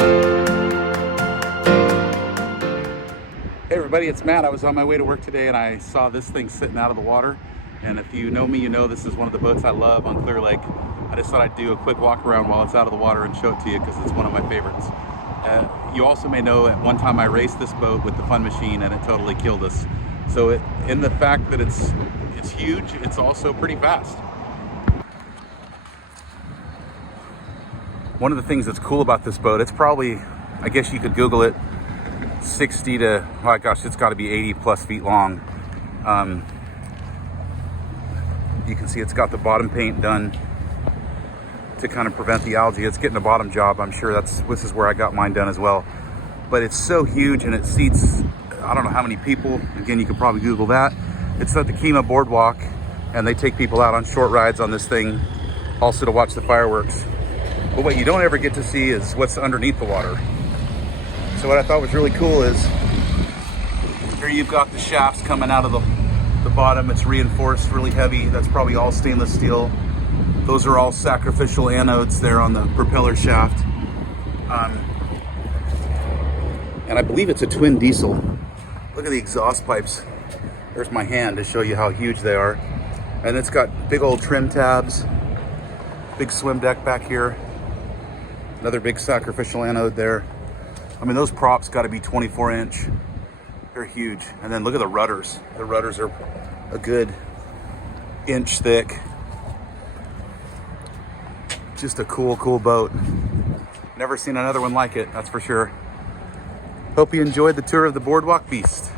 Hey everybody, it's Matt. I was on my way to work today and I saw this thing sitting out of the water. And if you know me, you know this is one of the boats I love on Clear Lake. I just thought I'd do a quick walk around while it's out of the water and show it to you because it's one of my favorites. You also may know at one time I raced this boat with the Fun Machine and it totally killed us. So in the fact that it's huge, it's also pretty fast. One of the things that's cool about this boat, it's probably, I guess you could Google it, 60 to, oh my gosh, it's got to be 80 plus feet long. You can see it's got the bottom paint done to kind of prevent the algae. It's getting a bottom job. I'm sure this is where I got mine done as well. But it's so huge and it seats, I don't know how many people. Again, you can probably Google that. It's at the Kemah Boardwalk and they take people out on short rides on this thing, also to watch the fireworks. But what you don't ever get to see is what's underneath the water. So what I thought was really cool is here you've got the shafts coming out of the bottom. It's reinforced, really heavy. That's probably all stainless steel. Those are all sacrificial anodes there on the propeller shaft. And I believe it's a twin diesel. Look at the exhaust pipes. There's my hand to show you how huge they are. And it's got big old trim tabs, big swim deck back here. Another big sacrificial anode there. I mean, those props got to be 24 inch. They're huge. And then look at the rudders. The rudders are a good inch thick. Just a cool boat. Never seen another one like it, that's for sure. Hope you enjoyed the tour of the Boardwalk Beast.